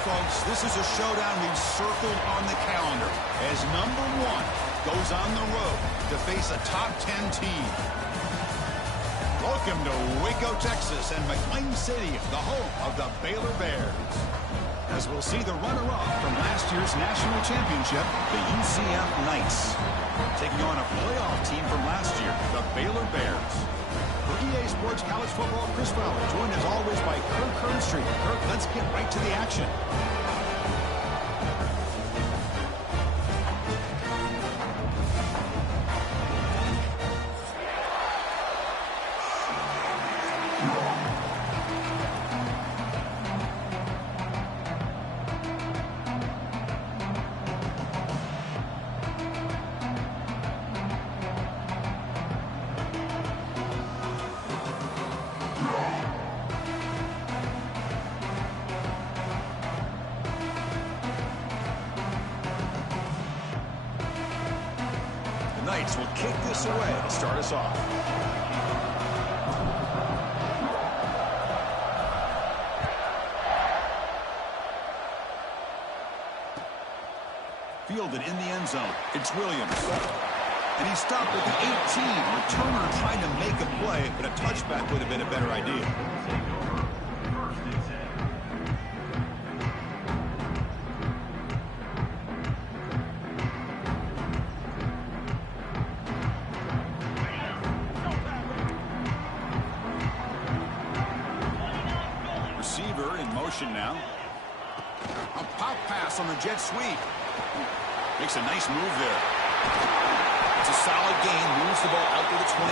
folks, this is a showdown we've circled on the calendar as number 1 goes on the road to face a top 10 team. Welcome to Waco, Texas, and McLean Stadium, the home of the Baylor Bears. As we'll see the runner-up from last year's national championship, the UCF Knights, taking on a playoff team from last year, the Baylor Bears. For EA Sports College Football, Chris Fowler, joined as always by Kirk Hearnstreet. Kirk, let's get right to the action. Knights will kick this away to start us off. Fielded in the end zone. It's Williams. And he stopped at the 18. Returner trying to make a play, but a touchback would have been a better idea. Receiver in motion now. A pop pass on the jet sweep. Makes a nice move there. It's a solid gain. Moves the ball out to the 28.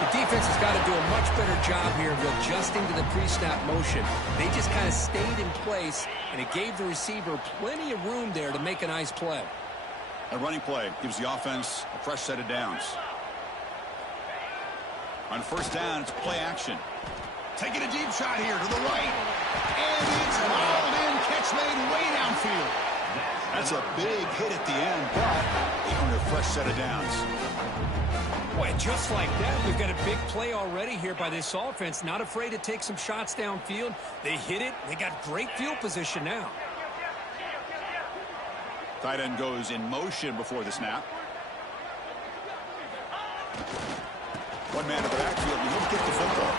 The defense has got to do a much better job here of adjusting to the pre-snap motion. They just kind of stayed in place, and it gave the receiver plenty of room there to make a nice play. A running play gives the offense a fresh set of downs. On first down, it's play action. Taking a deep shot here to the right. And it's hauled in. Catch made way downfield. That's a big hit at the end, but they earned a fresh set of downs. Boy, just like that, we've got a big play already here by this offense. Not afraid to take some shots downfield. They hit it. They got great field position now. Tight end goes in motion before the snap. One man to the backfield, and he'll get the football.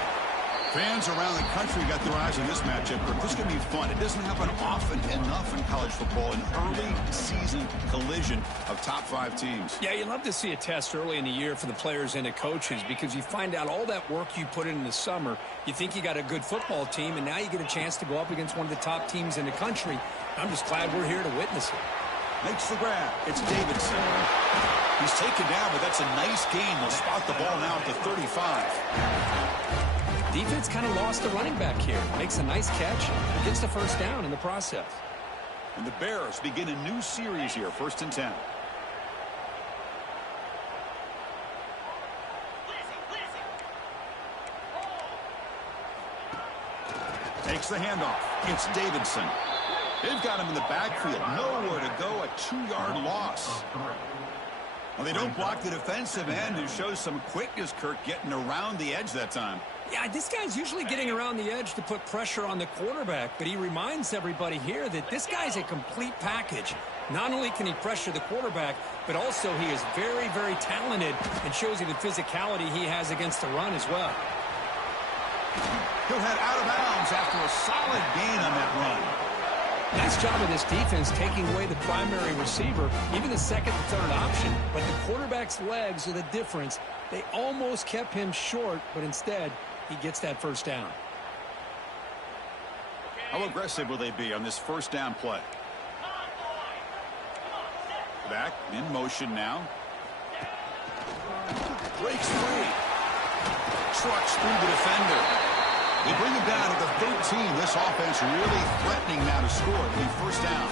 Fans around the country got their eyes on this matchup. This is going to be fun. It doesn't happen often enough in college football, an early season collision of top 5 teams. Yeah, you love to see a test early in the year for the players and the coaches because you find out all that work you put in the summer. You think you got a good football team, and now you get a chance to go up against one of the top teams in the country. I'm just glad we're here to witness it. Makes the grab. It's Davidson. He's taken down, but that's a nice gain. They'll spot the ball now at the 35. Defense kind of lost the running back here. Makes a nice catch and gets the first down in the process. And the Bears begin a new series here, 1st and 10. Takes the handoff. It's Davidson. They've got him in the backfield. Nowhere to go. A 2-yard loss. Well, they don't block the defensive end, who shows some quickness, Kirk, getting around the edge that time. Yeah, this guy's usually getting around the edge to put pressure on the quarterback, but he reminds everybody here that this guy's a complete package. Not only can he pressure the quarterback, but also he is very, very talented and shows you the physicality he has against the run as well. He'll head out of bounds after a solid gain on that run. Nice job of this defense taking away the primary receiver, even the second and third option. But the quarterback's legs are the difference. They almost kept him short, but instead, he gets that first down. How aggressive will they be on this first down play? Back in motion now. Breaks free. Trucks through the defender. They bring him down to the 13. This offense really threatening now to score. It'll be first down.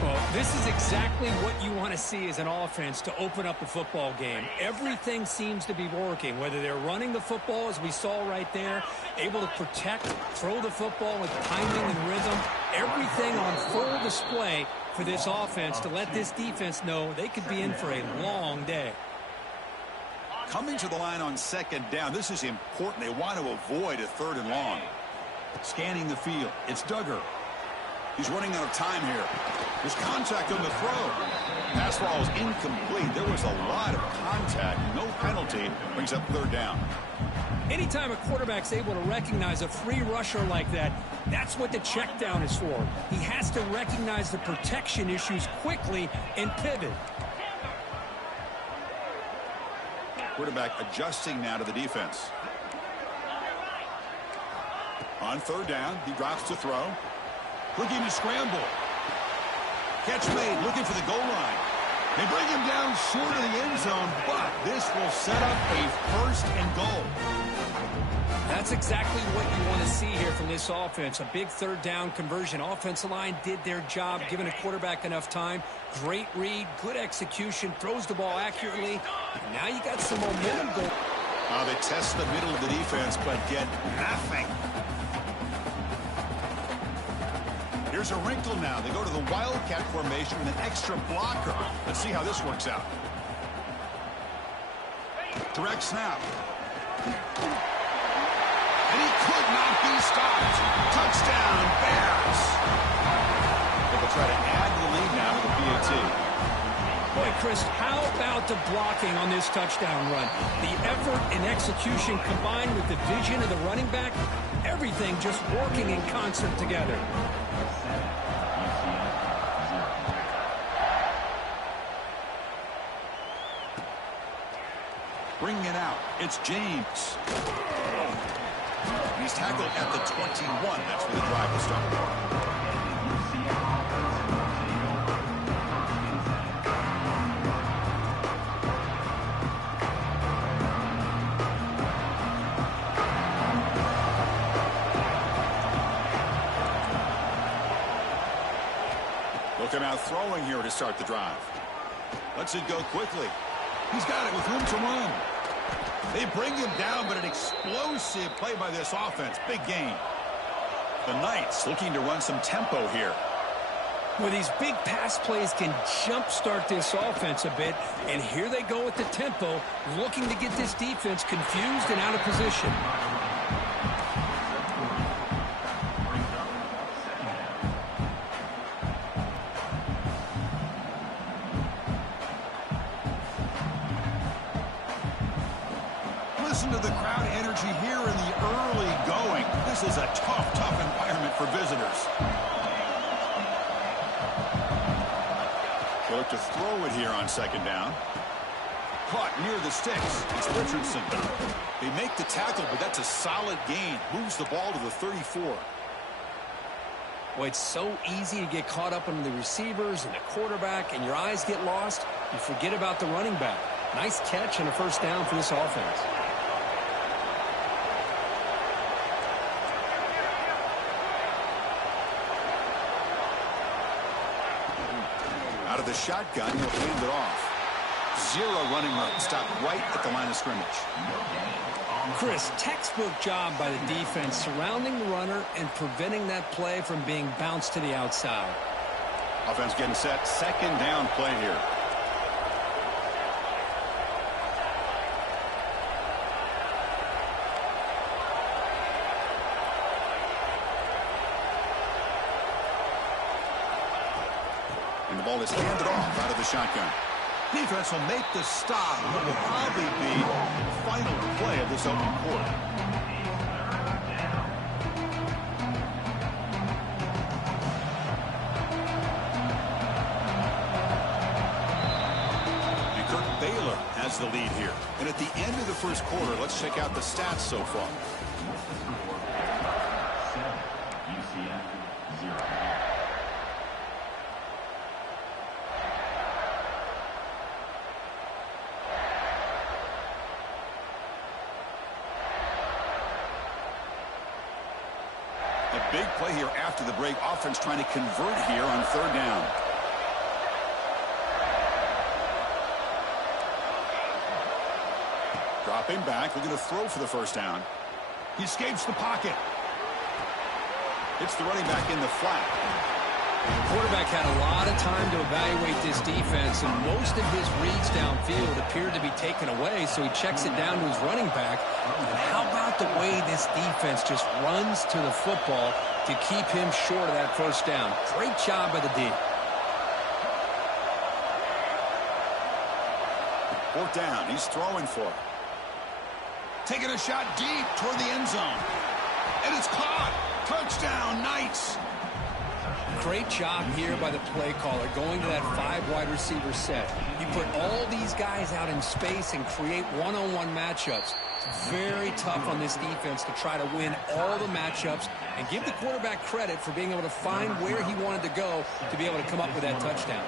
Well, this is exactly what you want to see as an offense to open up the football game. Everything seems to be working, whether they're running the football, as we saw right there, able to protect, throw the football with timing and rhythm. Everything on full display for this offense to let this defense know they could be in for a long day. Coming to the line on second down, this is important. They want to avoid a 3rd and long. Scanning the field. It's Duggar. He's running out of time here. There's contact on the throw. Pass ball is incomplete. There was a lot of contact. No penalty. Brings up third down. Anytime a quarterback's able to recognize a free rusher like that, that's what the check down is for. He has to recognize the protection issues quickly and pivot. Quarterback adjusting now to the defense. On third down, he drops to throw. Looking to scramble. Catch made, looking for the goal line. They bring him down short of the end zone, but this will set up a first and goal. That's exactly what you want to see here from this offense. A big third down conversion. Offensive line did their job, giving a quarterback enough time. Great read, good execution, throws the ball accurately. And now you got some momentum going. They test the middle of the defense, but get nothing. Here's a wrinkle now. They go to the Wildcat formation with an extra blocker. Let's see how this works out. Direct snap. And he could not be stopped. Touchdown, Bears. They will try to add to the lead now with the PAT. Boy, Chris, how about the blocking on this touchdown run? The effort and execution combined with the vision of the running back, everything just working in concert together. Bringing it out, it's James. He's tackled at the 21. That's where the drive will start. Looking out throwing here to start the drive. Lets it go quickly. He's got it with room to run. They bring him down, but an explosive play by this offense. Big gain. The Knights looking to run some tempo here. Well, these big pass plays can jumpstart this offense a bit, and here they go with the tempo, looking to get this defense confused and out of position. Listen to the crowd energy here in the early going. This is a tough, tough environment for visitors. They look to throw it here on second down. Caught near the sticks. It's Richardson. They make the tackle, but that's a solid gain. Moves the ball to the 34. Well, it's so easy to get caught up in the receivers and the quarterback, and your eyes get lost. You forget about the running back. Nice catch and a first down for this offense. Out of the shotgun, he'll hand it off. Zero running room. Stopped right at the line of scrimmage. Chris, textbook job by the defense surrounding the runner and preventing that play from being bounced to the outside. Offense getting set. Second down play here. And the ball is handed off out of the shotgun. Defense will make the stop. What will probably be the final play of this open quarter. And Kirk Baylor has the lead here. And at the end of the first quarter, let's check out the stats so far. UCF 0. A big play here after the break. Offense trying to convert here on third down. Dropping back, looking to throw for the first down. He escapes the pocket. It's the running back in the flat. Quarterback had a lot of time to evaluate this defense, and most of his reads downfield appeared to be taken away, so he checks it down to his running back. And how about the way this defense just runs to the football to keep him short of that first down? Great job by the D. Fourth down. He's throwing for it. Taking a shot deep toward the end zone. And it's caught. Touchdown, Knights. Great job here by the play caller going to that 5 wide receiver set. You put all these guys out in space and create one-on-one matchups. It's very tough on this defense to try to win all the matchups and give the quarterback credit for being able to find where he wanted to go to be able to come up with that touchdown.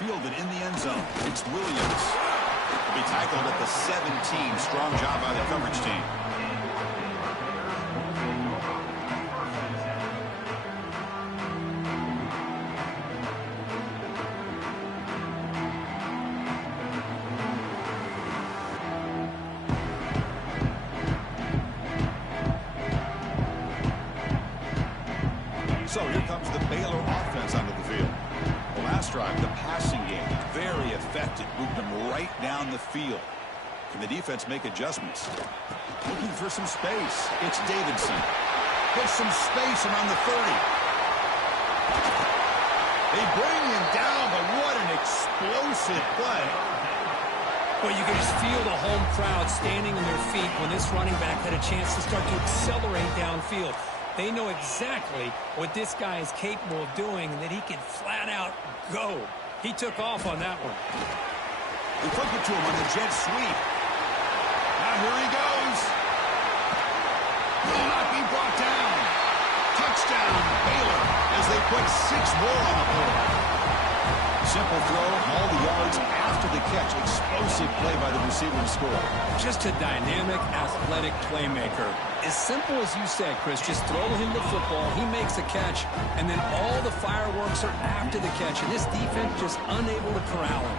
Fielded in the end zone. It's Williams. He'll be tackled at the 17. Strong job by the coverage team. So here comes the Baylor offense onto the field. The last drive, the passing game, very effective. Moved them right down the field. Can the defense make adjustments? Looking for some space. It's Davidson. Gets some space around the 30. They bring him down, but what an explosive play. Well, you can just feel the home crowd standing on their feet when this running back had a chance to start to accelerate downfield. They know exactly what this guy is capable of doing and that he can flat out go. He took off on that one. They flip it to him on the jet sweep. Now here he goes. Will not be brought down. Touchdown, Baylor, as they put 6 more on the board. Simple throw, all the yards after the catch. Explosive play by the receiver to score. Just a dynamic, athletic playmaker. As simple as you said, Chris, just throw him the football, he makes a catch, and then all the fireworks are after the catch, and this defense just unable to corral him.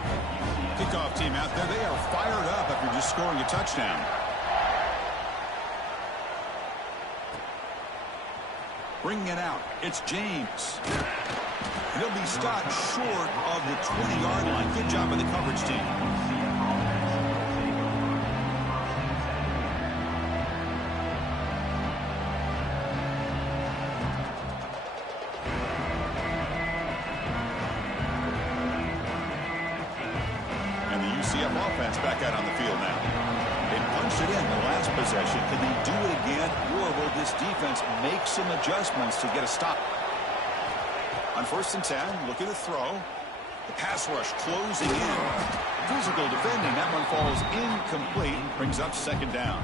Kickoff team out there, they are fired up after just scoring a touchdown. Bringing it out, it's James. He'll be stopped short of the 20-yard line. Good job by the coverage team. And the UCF offense back out on the field now. They punched it in the last possession. Can they do it again, or will this defense make some adjustments to get a stop? On 1st and 10, look at the throw. The pass rush closing in. Physical defending. That one falls incomplete. Brings up 2nd down.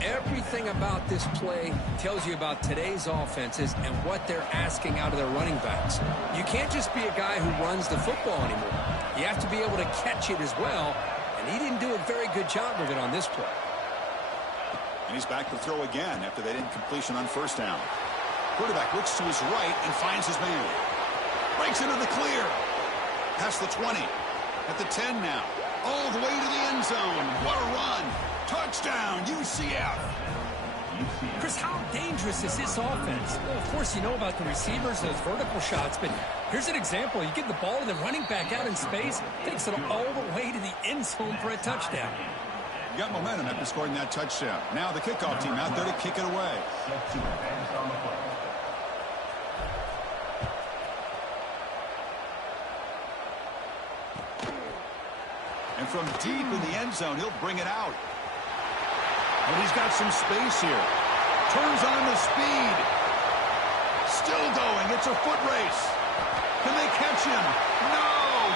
Everything about this play tells you about today's offenses and what they're asking out of their running backs. You can't just be a guy who runs the football anymore. You have to be able to catch it as well, and he didn't do a very good job of it on this play. And he's back to throw again after that incompletion on 1st down. Quarterback looks to his right and finds his man. Breaks into the clear. Past the 20. At the 10 now. All the way to the end zone. What a run. Touchdown, UCF. Chris, how dangerous is this offense? Well, of course, you know about the receivers, those vertical shots, but here's an example. You get the ball to the running back out in space, takes it all the way to the end zone for a touchdown. You got momentum after scoring that touchdown. Now the kickoff team out there to kick it away. And from deep in the end zone, he'll bring it out. And he's got some space here. Turns on the speed. Still going. It's a foot race. Can they catch him? No!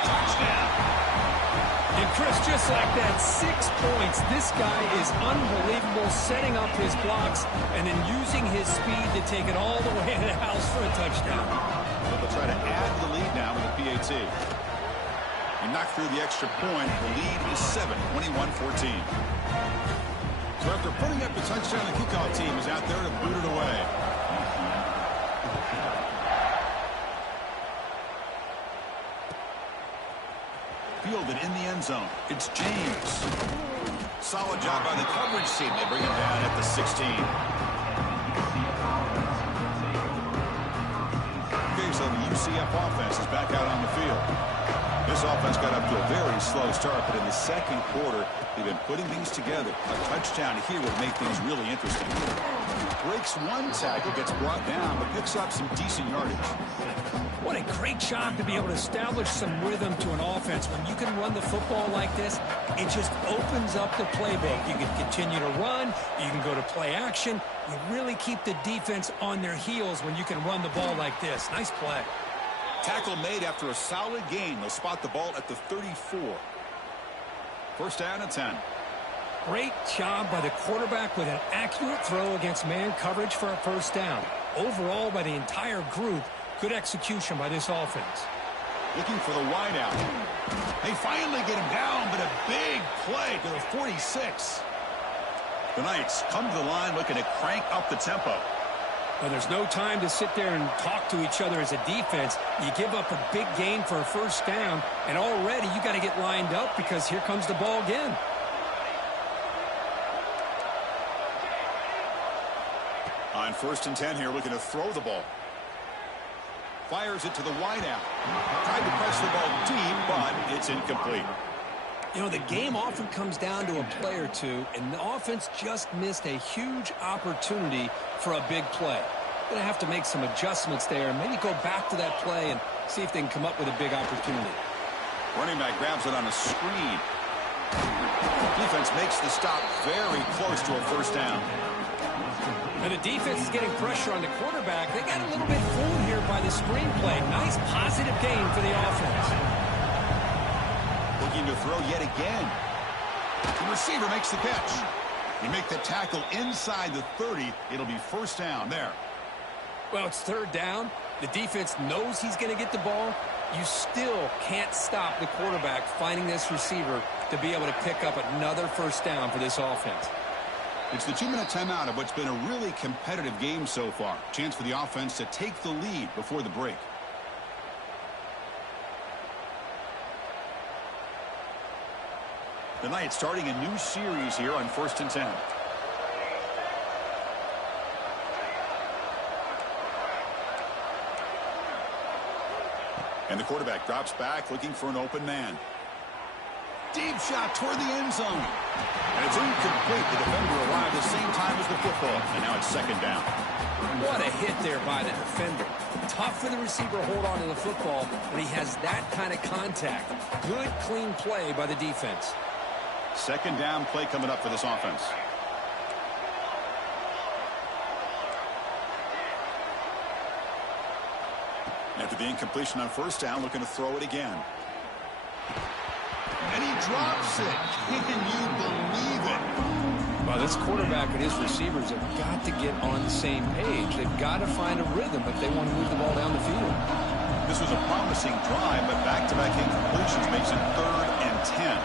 Touchdown! And Chris, just like that, 6 points. This guy is unbelievable, setting up his blocks and then using his speed to take it all the way to the house for a touchdown. They'll try to add to the lead now with the PAT. He knocked through the extra point. The lead is 7, 21-14. So after putting up the touchdown, the kickoff team is out there to boot it away. Fielded in the end zone. It's James. Solid job by the coverage team. They bring him down at the 16. Okay, so the UCF offense is back out on the field. This offense got up to a very slow start, but in the second quarter, they've been putting things together. A touchdown here would make things really interesting. Breaks one tackle, gets brought down, but picks up some decent yardage. What a great job to be able to establish some rhythm to an offense. When you can run the football like this, it just opens up the playbook. You can continue to run. You can go to play action. You really keep the defense on their heels when you can run the ball like this. Nice play. Tackle made after a solid gain. They'll spot the ball at the 34. First down and 10. Great job by the quarterback with an accurate throw against man coverage for a first down. Overall, by the entire group, good execution by this offense. Looking for the wideout. They finally get him down, but a big play to the 46. The Knights come to the line looking to crank up the tempo. Well, there's no time to sit there and talk to each other as a defense. You give up a big gain for a first down, and already you got to get lined up because here comes the ball again. On first and 10 here, looking to throw the ball. Fires it to the wideout. Tried to press the ball deep, but it's incomplete. You know, the game often comes down to a play or two, and the offense just missed a huge opportunity for a big play. Going to have to make some adjustments there and maybe go back to that play and see if they can come up with a big opportunity. Running back grabs it on a screen. Defense makes the stop very close to a first down. And the defense is getting pressure on the quarterback. They got a little bit fooled here by the screen play. Nice positive gain for the offense. Looking to throw yet again. The receiver makes the catch. You make the tackle inside the 30. It'll be first down there. Well, it's third down. The defense knows he's going to get the ball. You still can't stop the quarterback finding this receiver to be able to pick up another first down for this offense. It's the 2-minute timeout of what's been a really competitive game so far. Chance for the offense to take the lead before the break. The Knights starting a new series here on first and 10. And the quarterback drops back looking for an open man. Deep shot toward the end zone. And it's incomplete. The defender arrived the same time as the football. And now it's second down. What a hit there by the defender. Tough for the receiver to hold on to the football when he has that kind of contact. Good, clean play by the defense. Second down play coming up for this offense. After the incompletion on first down, looking to throw it again. And he drops it. Can you believe it? Well, this quarterback and his receivers have got to get on the same page. They've got to find a rhythm if they want to move the ball down the field. This was a promising drive, but back-to-back incompletions makes it 3rd and 10.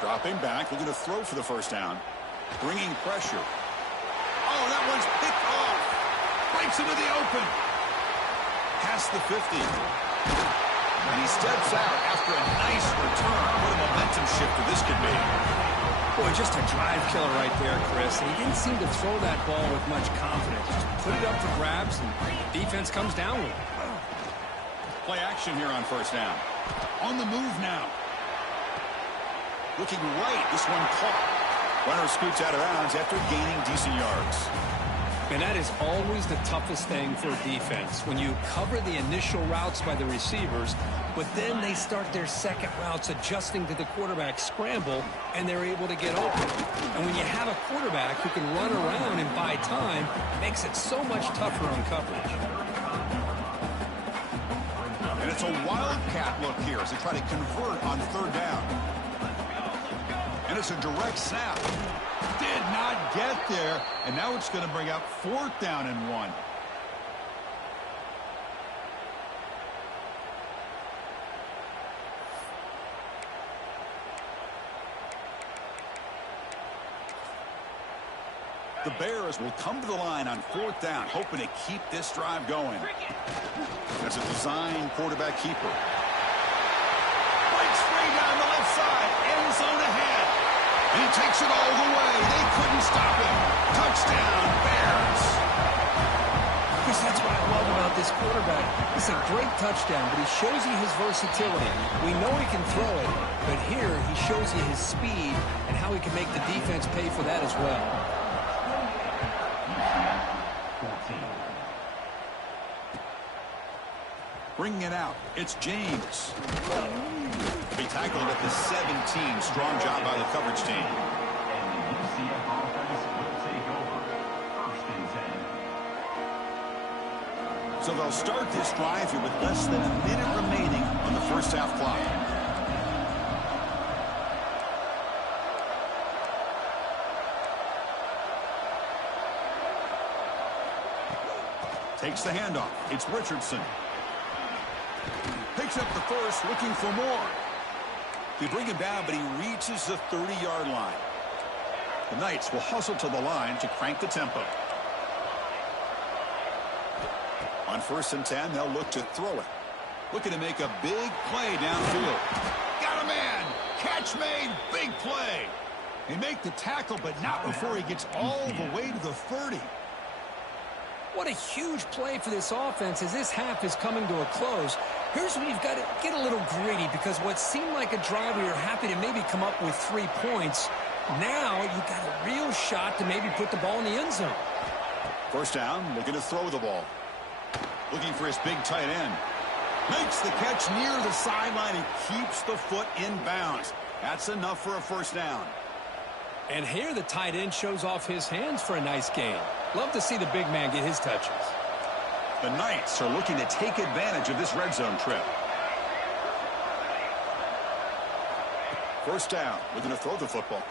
Dropping back, looking to throw for the first down. Bringing pressure. Oh, that one's picked off. Breaks into the open. Past the 50. And he steps out after a nice return. What a momentum shifter this could be. Boy, just a drive killer right there, Chris. And he didn't seem to throw that ball with much confidence. Just put it up for grabs, and defense comes down with it. Play action here on first down. On the move now. Looking right. This one caught. Runner scoots out of bounds after gaining decent yards. And that is always the toughest thing for a defense. When you cover the initial routes by the receivers, but then they start their second routes adjusting to the quarterback scramble, and they're able to get open. And when you have a quarterback who can run around and buy time, it makes it so much tougher on coverage. And it's a wildcat look here as they try to convert on third down. And it's a direct snap. Did not get there. And now it's going to bring up 4th down and 1. The Bears will come to the line on 4th down, hoping to keep this drive going. That's a design quarterback keeper. Breaks free down the left side. End zone ahead. And he takes it all the way. They couldn't stop him. Touchdown, Bears. Chris, that's what I love about this quarterback. It's a great touchdown, but he shows you his versatility. We know he can throw it, but here he shows you his speed and how he can make the defense pay for that as well. Bringing it out, it's James. Be tackled at the 17. Strong job by the coverage team. And the UCF offense will take over. 1st and 10. So they'll start this drive here with less than a minute remaining on the first half clock. Takes the handoff. It's Richardson. Picks up the first, looking for more. They bring him down, but he reaches the 30-yard line. The Knights will hustle to the line to crank the tempo. On 1st and 10, they'll look to throw it. Looking to make a big play downfield. Got a man. Catch made. Big play. They make the tackle, but not before he gets all the way to the 30. What a huge play for this offense as this half is coming to a close. Here's where you've got to get a little greedy, because what seemed like a drive where you're happy to maybe come up with 3 points, now you've got a real shot to maybe put the ball in the end zone. 1st down, looking to throw the ball. Looking for his big tight end. Makes the catch near the sideline and keeps the foot in bounds. That's enough for a 1st down. And here the tight end shows off his hands for a nice gain. Love to see the big man get his touches. The Knights are looking to take advantage of this red zone trip. 1st down. Looking to throw the football.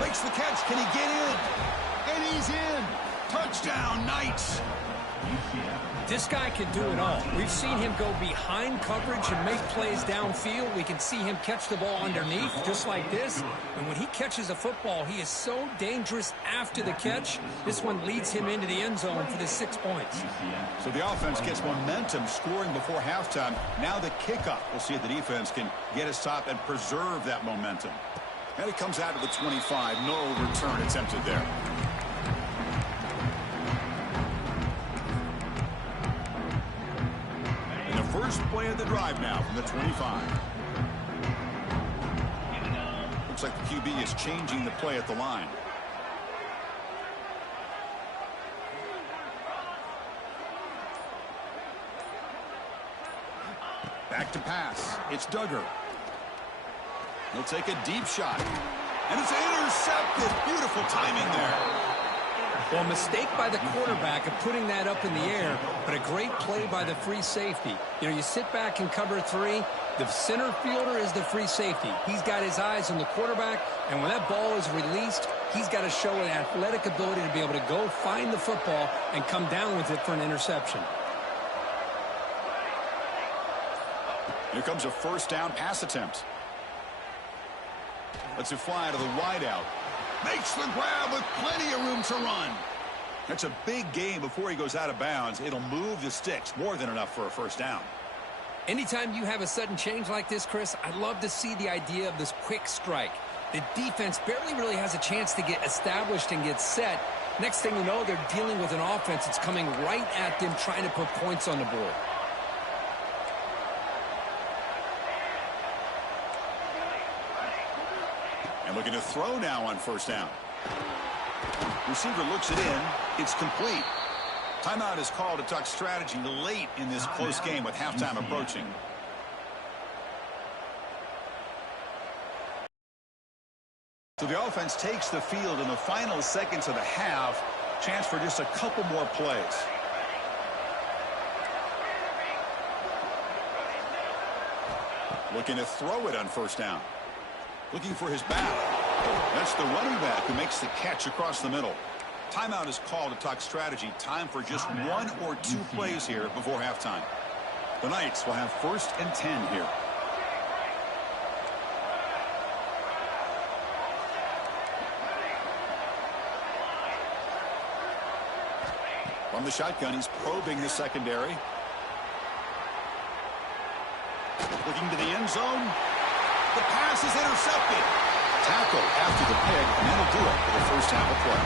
Makes the catch. Can he get in? And he's in. Touchdown, Knights. This guy can do it all. We've seen him go behind coverage and make plays downfield. We can see him catch the ball underneath just like this. And when he catches a football, he is so dangerous after the catch. This one leads him into the end zone for the 6 points. So the offense gets momentum scoring before halftime. Now the kickoff. We'll see if the defense can get a stop and preserve that momentum. And it comes out to the 25. No return attempted there. First play of the drive now from the 25. Looks like the QB is changing the play at the line. Back to pass. It's Duggar. He'll take a deep shot. And it's intercepted. Beautiful timing there. Well, a mistake by the quarterback of putting that up in the air, but a great play by the free safety. You know, you sit back and cover 3. The center fielder is the free safety. He's got his eyes on the quarterback, and when that ball is released, he's got to show an athletic ability to be able to go find the football and come down with it for an interception. Here comes a 1st down pass attempt. Lets it fly to the wideout. Makes the grab with plenty of room to run. That's a big gain before he goes out of bounds. It'll move the sticks. More than enough for a 1st down. Anytime you have a sudden change like this, Chris, I'd love to see the idea of this quick strike. The defense barely really has a chance to get established and get set. Next thing you know, they're dealing with an offense that's coming right at them, trying to put points on the board. And looking to throw now on 1st down. Receiver looks it in. It's complete. Timeout is called to talk strategy late in this close game with halftime approaching. So the offense takes the field in the final seconds of the half. Chance for just a couple more plays. Looking to throw it on 1st down. Looking for his back. That's the running back who makes the catch across the middle. Timeout is called to talk strategy. Time for just 1 or 2 plays here before halftime. The Knights will have 1st and 10 here. From the shotgun, he's probing the secondary. Looking to the end zone. The pass is intercepted. Tackle after the pick, and that'll do it for the first half of play.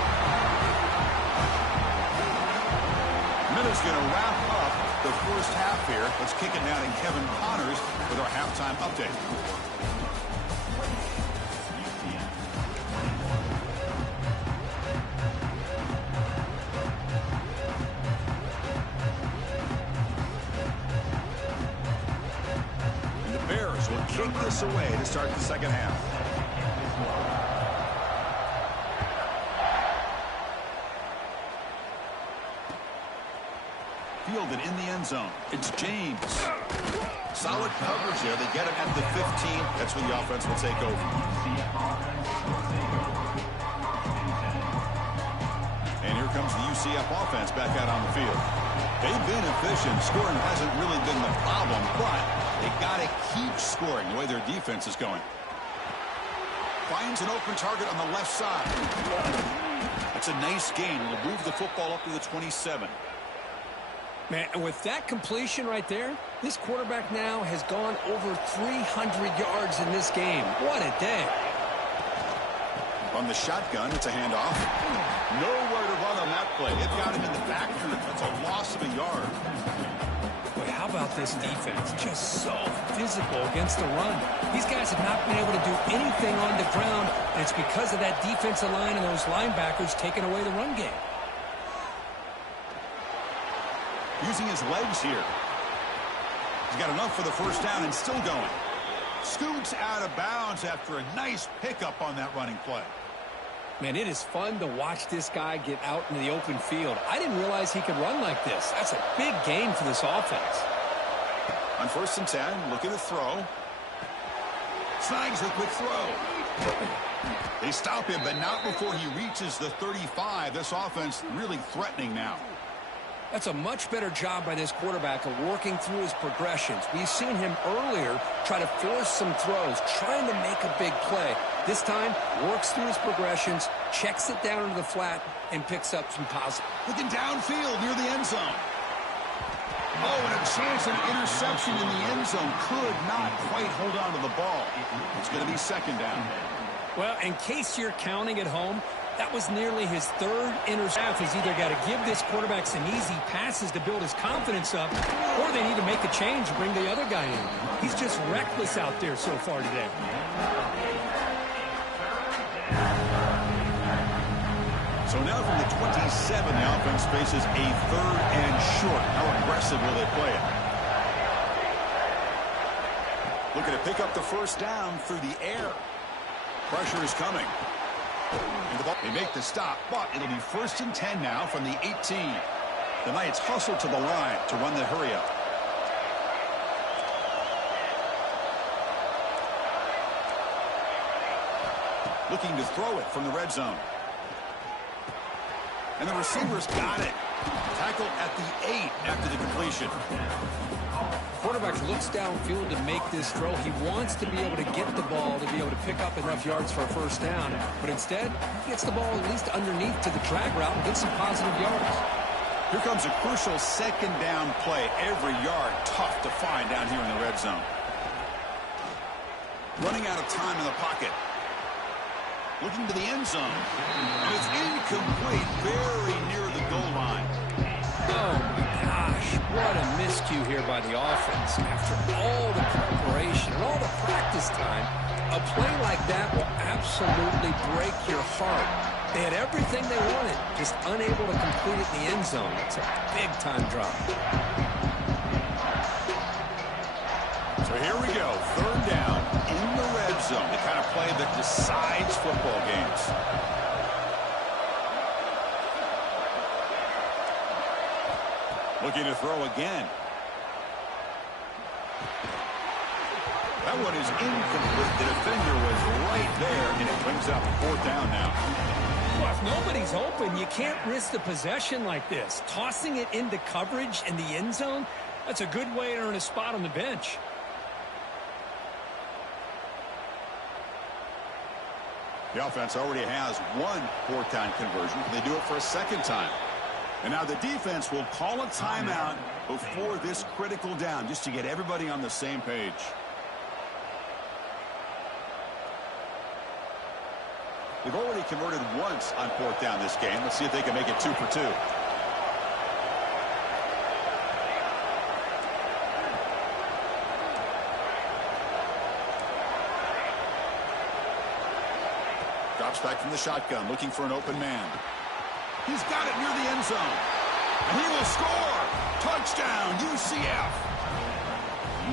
Miller's going to wrap up the first half here. Let's kick it now to Kevin Connors with our halftime update. And the Bears will kick this away to start the second half. Fielded in the end zone. It's James. Solid coverage there. They get him at the 15. That's where the offense will take over. And here comes the UCF offense back out on the field. They've been efficient. Scoring hasn't really been the problem, but they got to keep scoring the way their defense is going. Finds an open target on the left side. That's a nice gain. Will move the football up to the 27. Man, and with that completion right there, this quarterback now has gone over 300 yards in this game. What a day. On the shotgun, it's a handoff. Nowhere to run on that play. It got him in the backfield. That's a loss of a yard. But how about this defense? Just so physical against the run. These guys have not been able to do anything on the ground, and it's because of that defensive line and those linebackers taking away the run game. Using his legs here. He's got enough for the first down and still going. Scoots out of bounds after a nice pickup on that running play. Man, it is fun to watch this guy get out in the open field. I didn't realize he could run like this. That's a big gain for this offense. On 1st and 10, looking to throw. Snags a quick throw. They stop him, but not before he reaches the 35. This offense really threatening now. That's a much better job by this quarterback of working through his progressions. We've seen him earlier try to force some throws, trying to make a big play. This time, works through his progressions, checks it down into the flat, and picks up some positive. Looking downfield near the end zone. Oh, and a chance of interception in the end zone. Could not quite hold on to the ball. It's going to be second down. Well, in case you're counting at home, that was nearly his third interception. He's either got to give this quarterback some easy passes to build his confidence up, or they need to make a change and bring the other guy in. He's just reckless out there so far today. So now from the 27, the offense faces a 3rd and short. How aggressive will they play it? Looking to pick up the first down through the air. Pressure is coming. They make the stop, but it'll be 1st and 10 now from the 18. The Knights hustle to the line to run the hurry up. Looking to throw it from the red zone. And the receiver's got it. Tackle at the 8 after the completion. Quarterback looks downfield to make this throw. He wants to be able to get the ball to be able to pick up enough yards for a first down. But instead, he gets the ball at least underneath to the drag route and gets some positive yards. Here comes a crucial second down play. Every yard tough to find down here in the red zone. Running out of time in the pocket. Looking to the end zone. And it's incomplete, very near the goal line. Oh, my gosh. What a miscue here by the offense. After all the preparation and all the practice time, a play like that will absolutely break your heart. They had everything they wanted, just unable to complete it in the end zone. It's a big-time drop. So here we go. 3rd down in the red zone. The kind of play that decides football games. Looking to throw again. That one is incomplete. The defender was right there, and it brings up 4th down now. Well, if nobody's open, you can't risk the possession like this. Tossing it into coverage in the end zone, that's a good way to earn a spot on the bench. The offense already has one 4th down conversion. They do it for a second time. And now the defense will call a timeout before this critical down, just to get everybody on the same page. They've already converted once on 4th down this game. Let's see if they can make it 2 for 2. Drops back from the shotgun, looking for an open man. He's got it near the end zone. And he will score. Touchdown, UCF.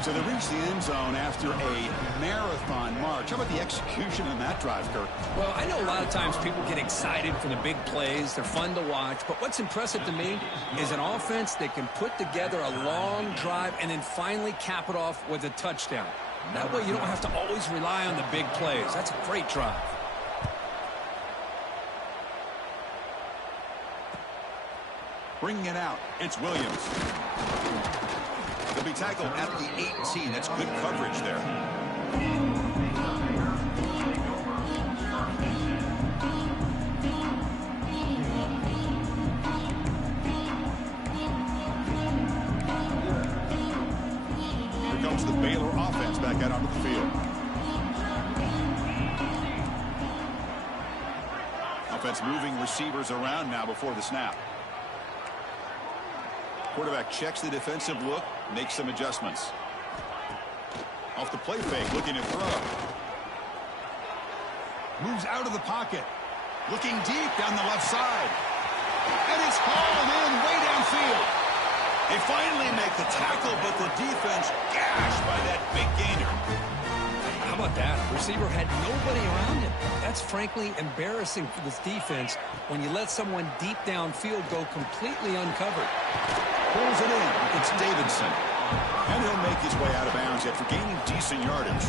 So they reach the end zone after a marathon march. How about the execution in that drive, Kirk? Well, I know a lot of times people get excited for the big plays. They're fun to watch. But what's impressive to me is an offense that can put together a long drive and then finally cap it off with a touchdown. That way you don't have to always rely on the big plays. That's a great drive. Bringing it out, it's Williams. He'll be tackled at the 18. That's good coverage there. Here comes the Baylor offense back out onto the field. Offense moving receivers around now before the snap. Quarterback checks the defensive look, makes some adjustments. Off the play fake, looking to throw. Moves out of the pocket. Looking deep down the left side. And it's hauled in way downfield. They finally make the tackle, but the defense gashed by that big gainer. How about that? Receiver had nobody around him. That's frankly embarrassing for this defense when you let someone deep downfield go completely uncovered. Pulls it in. It's Davidson. And he'll make his way out of bounds after gaining decent yardage.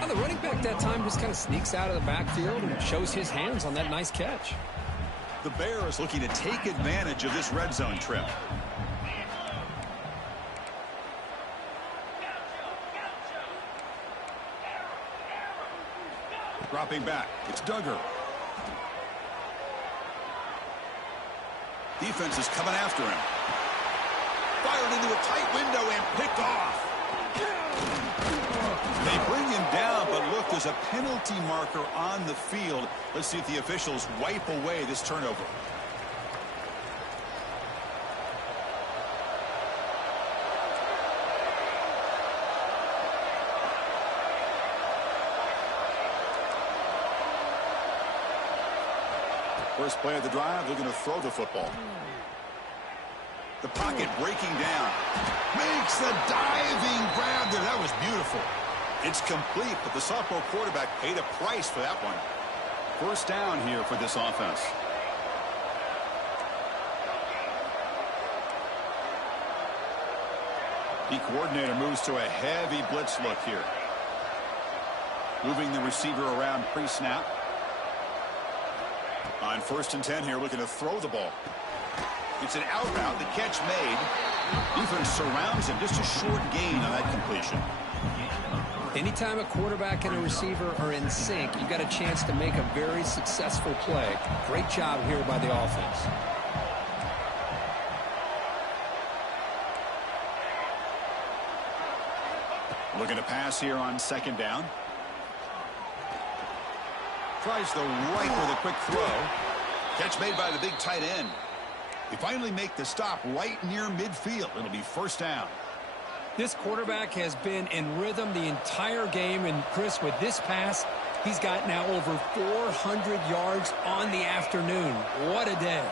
Now, the running back that time just kind of sneaks out of the backfield and shows his hands on that nice catch. The Bears looking to take advantage of this red zone trip. Dropping back. It's Duggar. Defense is coming after him. Fired into a tight window and picked off. They bring him down, but look, there's a penalty marker on the field. Let's see if the officials wipe away this turnover. First play of the drive, looking to throw the football. The pocket breaking down. Makes the diving grab there. That was beautiful. It's complete, but the sophomore quarterback paid a price for that one. First down here for this offense. The coordinator moves to a heavy blitz look here. Moving the receiver around pre-snap. On 1st and 10 here, looking to throw the ball. It's an out route, the catch made. Defense surrounds him, just a short gain on that completion. Anytime a quarterback and a receiver are in sync, you've got a chance to make a very successful play. Great job here by the offense. Looking to pass here on 2nd down. Tries the right with a quick throw. Catch made by the big tight end. They finally make the stop right near midfield. It'll be 1st down. This quarterback has been in rhythm the entire game, and Chris, with this pass, he's got now over 400 yards on the afternoon. What a day.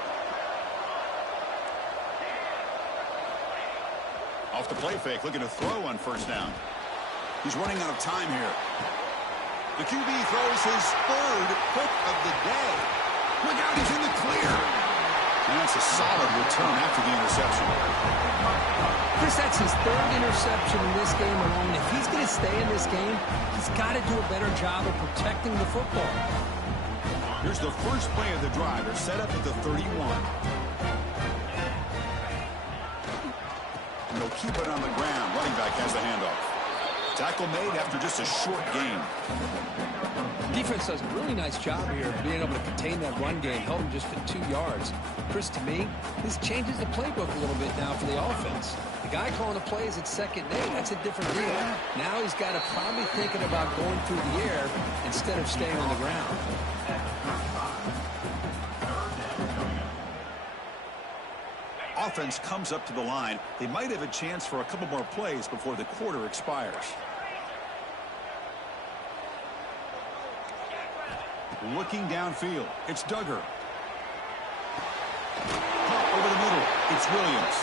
Off the play fake, looking to throw on 1st down. He's running out of time here. The QB throws his 3rd hook of the day. Look out, he's in the clear. And that's a solid return after the interception. Chris, that's his 3rd interception in this game alone. If he's going to stay in this game, he's got to do a better job of protecting the football. Here's the first play of the drive. They're set up at the 31. And they'll keep it on the ground. Running back has the handoff. Tackle made after just a short gain. Defense does a really nice job here of being able to contain that run game, held him just to 2 yards. Chris, to me, this changes the playbook a little bit now for the offense. The guy calling the plays at second day, that's a different deal. Now he's got to probably thinking about going through the air instead of staying on the ground. Offense comes up to the line. They might have a chance for a couple more plays before the quarter expires. Looking downfield, it's Duggar. Pop over the middle, it's Williams.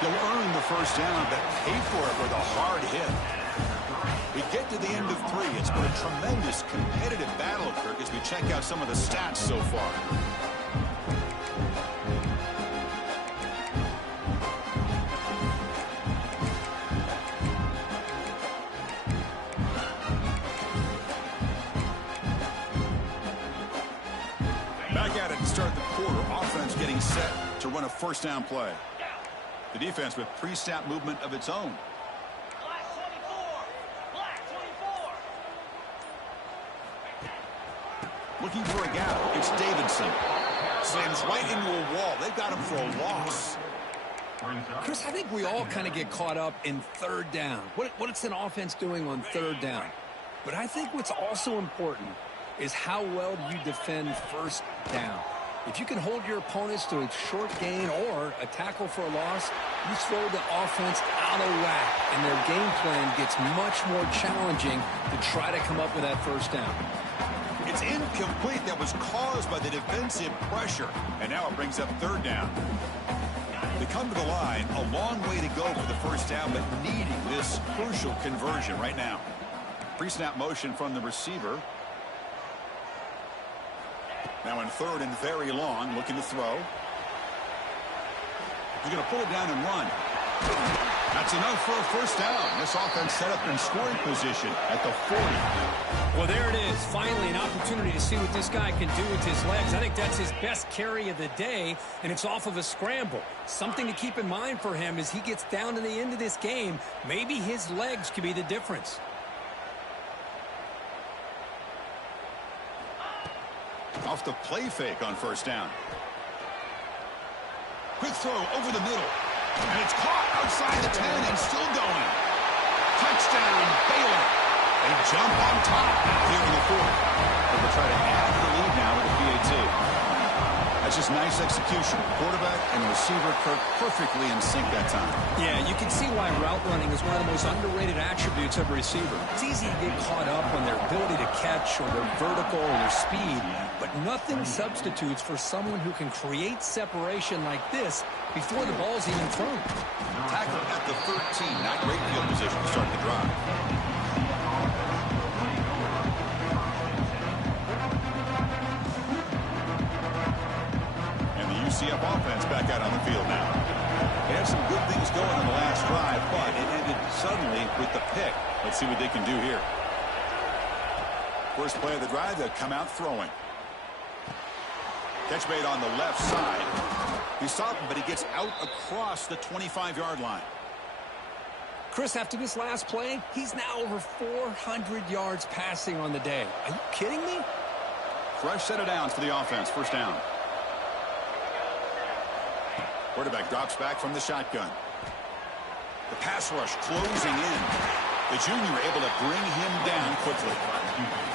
He'll earn the first down, but pay for it with a hard hit. We get to the end of 3. It's been a tremendous competitive battle, Kirk, as we check out some of the stats so far. Back at it to start the quarter. Offense getting set to run a first down play. The defense with pre-snap movement of its own. Looking for a gap. It's Davidson. Slams right into a wall. They've got him for a loss. Chris, I think we all kind of get caught up in third down. What's an offense doing on third down? But I think what's also important is how well do you defend first down. If you can hold your opponents to a short gain or a tackle for a loss, you throw the offense out of whack, and their game plan gets much more challenging to try to come up with that first down. It's incomplete. That was caused by the defensive pressure, and now it brings up third down. They come to the line, a long way to go for the first down, but needing this crucial conversion right now. Pre-snap motion from the receiver. Now in third and very long, looking to throw. He's going to pull it down and run. That's enough for a first down. This offense set up in scoring position at the 40. Well, there it is. Finally, an opportunity to see what this guy can do with his legs. I think that's his best carry of the day, and it's off of a scramble. Something to keep in mind for him as he gets down to the end of this game. Maybe his legs could be the difference. Off the play fake on first down. Quick throw over the middle. And it's caught outside the 10 and still going. Touchdown, Baylor. They jump on top here in the 4th. They will try to add to the lead now with a PAT. That's just nice execution. Quarterback and receiver Kirk perfectly in sync that time. Yeah, you can see why route running is one of the most underrated attributes of a receiver. It's easy to get caught up on their ability to catch or their vertical or their speed, but nothing substitutes for someone who can create separation like this before the ball's even thrown. Tackle at the 13. Not great field position to start the drive. And the UCF offense back out on the field now. They had some good things going on the last drive, but it ended suddenly with the pick. Let's see what they can do here. First play of the drive, they'll come out throwing. Catch made on the left side. He stopped him, but he gets out across the 25-yard line. Chris, after this last play, he's now over 400 yards passing on the day. Are you kidding me? Fresh set of downs for the offense. First down. Quarterback drops back from the shotgun. The pass rush closing in. The junior able to bring him down quickly.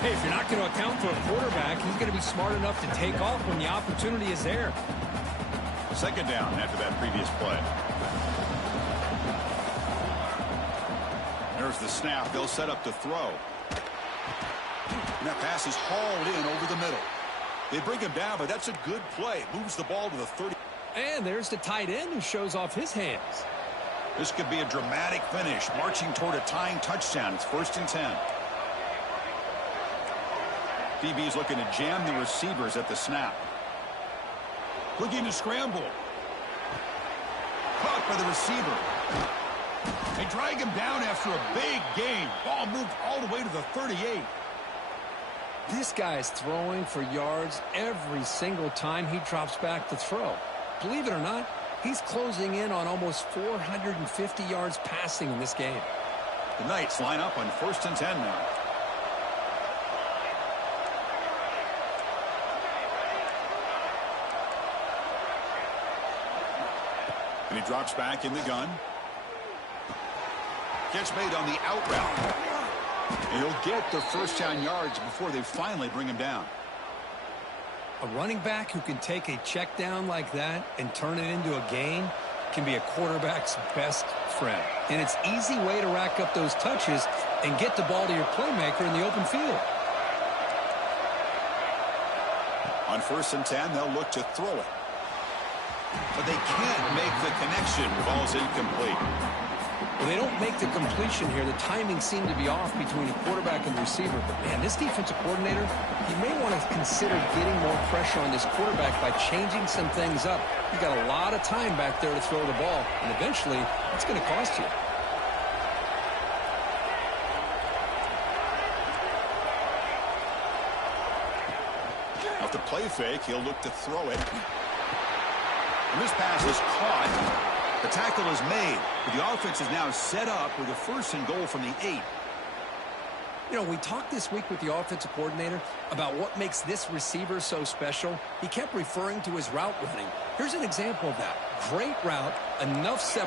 Hey, if you're not going to account for a quarterback, he's going to be smart enough to take off when the opportunity is there. Second down after that previous play. There's the snap. They'll set up to throw. And that pass is hauled in over the middle. They bring him down, but that's a good play. Moves the ball to the 30. And there's the tight end who shows off his hands. This could be a dramatic finish, marching toward a tying touchdown. It's 1st and 10. DB's looking to jam the receivers at the snap. Looking to scramble. Caught by the receiver. They drag him down after a big gain. Ball moved all the way to the 38. This guy's throwing for yards every single time he drops back to throw. Believe it or not, he's closing in on almost 450 yards passing in this game. The Knights line up on 1st and 10 now. And he drops back in the gun. Gets made on the out route. And he'll get the first down yards before they finally bring him down. A running back who can take a check down like that and turn it into a gain can be a quarterback's best friend. And it's an easy way to rack up those touches and get the ball to your playmaker in the open field. On 1st and 10, they'll look to throw it. But they can't make the connection. Ball's incomplete. Well, they don't make the completion here. The timing seemed to be off between the quarterback and the receiver. But, man, this defensive coordinator, he may want to consider getting more pressure on this quarterback by changing some things up. You got a lot of time back there to throw the ball, and eventually it's going to cost you. Off the play fake, he'll look to throw it. And this pass is caught. The tackle is made, but the offense is now set up with a 1st and goal from the 8. You know, we talked this week with the offensive coordinator about what makes this receiver so special. He kept referring to his route running. Here's an example of that. Great route, enough separation.